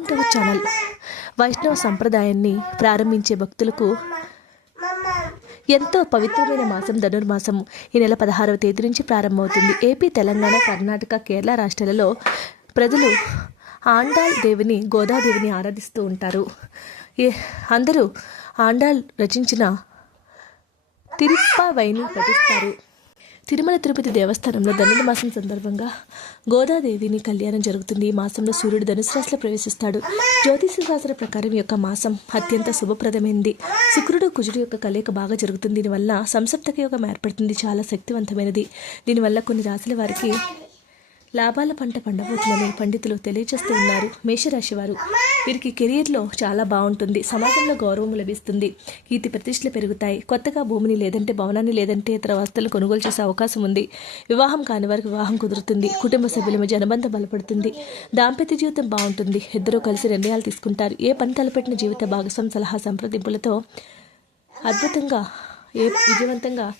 Welcome to our channel వైష్ణవ సంప్రదాయాన్ని ప్రారంభించే భక్తులకు ఎంతో పవిత్రమైన మాసం ధనుర్మాసం ఈ నెల పదహారవ తేదీ నుంచి ప్రారంభమవుతుంది. ఏపీ తెలంగాణ కర్ణాటక కేరళ రాష్ట్రాలలో ప్రజలు ఆండాల్ దేవిని గోదాదేవిని ఆరాధిస్తూ ఉంటారు. ఏ అందరూ ఆండాల్ రచించిన తిరుప్పావైని పఠిస్తారు. తిరుమల తిరుపతి దేవస్థానంలో ధనుర్మాసం సందర్భంగా గోదాదేవిని కళ్యాణం జరుగుతుంది. ఈ మాసంలో సూర్యుడు ధనుసు రాశిలో ప్రవేశిస్తాడు. జ్యోతిష శాస్త్ర ప్రకారం ఈ యొక్క మాసం అత్యంత శుభప్రదమైనది శుక్రుడు కుజుడు యొక్క కలయిక బాగా జరుగుతుంది. దీనివల్ల సంసప్తక యోగం ఏర్పడుతుంది. చాలా శక్తివంతమైనది. దీనివల్ల కొన్ని రాశుల వారికి లాభాల పంట పండబోతుందని పండితులు తెలియజేస్తూ ఉన్నారు. మేషరాశి వారు వీరికి కెరీర్లో చాలా బాగుంటుంది. సమాజంలో గౌరవం లభిస్తుంది. కీర్తి ప్రతిష్టలు పెరుగుతాయి. కొత్తగా భూమిని లేదంటే భవనాన్ని లేదంటే ఇతర వస్తువులు కొనుగోలు చేసే అవకాశం ఉంది. వివాహం కాని వారికి వివాహం కుదురుతుంది. కుటుంబ సభ్యుల మధ్య అనుబంధం బలపడుతుంది. దాంపత్య జీవితం బాగుంటుంది. ఇద్దరూ కలిసి నిర్ణయాలు తీసుకుంటారు. ఏ పని తలపెట్టిన జీవిత భాగస్వామి సలహా సంప్రదింపులతో అద్భుతంగా ఏ విజయవంతంగా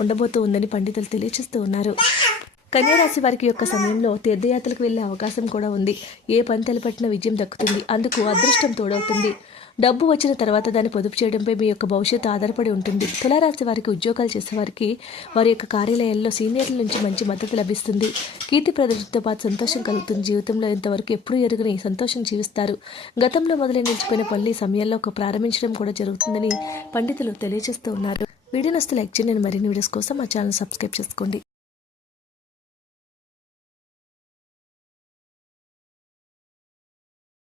ఉండబోతూ ఉందని పండితులు తెలియజేస్తూ ఉన్నారు. కన్యారాశి వారికి యొక్క సమయంలో తీర్థయాత్రలకు వెళ్ళే అవకాశం కూడా ఉంది. ఏ పని తెలపట్టిన విజయం దక్కుతుంది. అందుకు అదృష్టం తోడవుతుంది. డబ్బు వచ్చిన తర్వాత దాన్ని పొదుపు చేయడంపై మీ యొక్క భవిష్యత్తు ఆధారపడి ఉంటుంది. తులారాశి వారికి ఉద్యోగాలు చేసేవారికి వారి యొక్క కార్యాలయాల్లో సీనియర్ల నుంచి మంచి మద్దతు లభిస్తుంది. కీర్తి ప్రదర్శనతో పాటు సంతోషం కలుగుతుంది. జీవితంలో ఇంతవరకు ఎప్పుడూ ఎరుగని సంతోషం జీవిస్తారు. గతంలో మొదలై నిలిచిపోయిన పనులు సమయంలో ఒక ప్రారంభించడం కూడా జరుగుతుందని పండితులు తెలియజేస్తూ ఉన్నారు. వీడియనస్తు లైక్ చేయండి. మరిన్ని వీడియోస్ కోసం మా ఛానల్ సబ్స్క్రైబ్ చేసుకోండి.